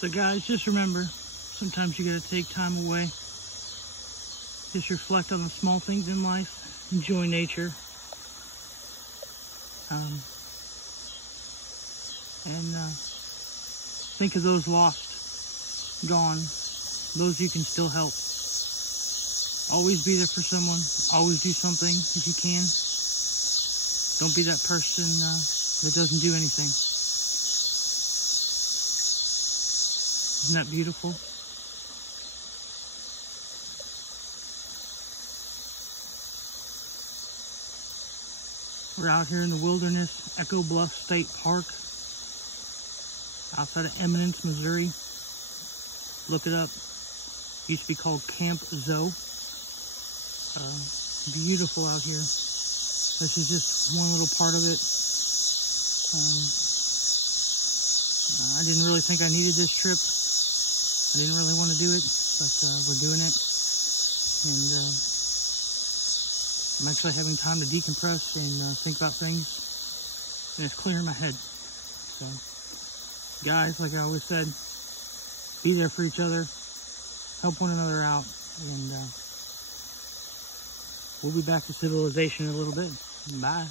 So guys, just remember, sometimes you gotta take time away. Just reflect on the small things in life. Enjoy nature. And think of those lost, gone, those you can still help. Always be there for someone. Always do something if you can. Don't be that person that doesn't do anything. Isn't that beautiful? We're out here in the wilderness, Echo Bluff State Park, outside of Eminence, Missouri. Look it up. It used to be called Camp Zoe. Beautiful out here. This is just one little part of it. I didn't really think I needed this trip. I didn't really want to do it, but we're doing it. And I'm actually having time to decompress and think about things. And it's clearing my head. So, guys, like I always said, be there for each other. Help one another out. And we'll be back to civilization in a little bit. Bye.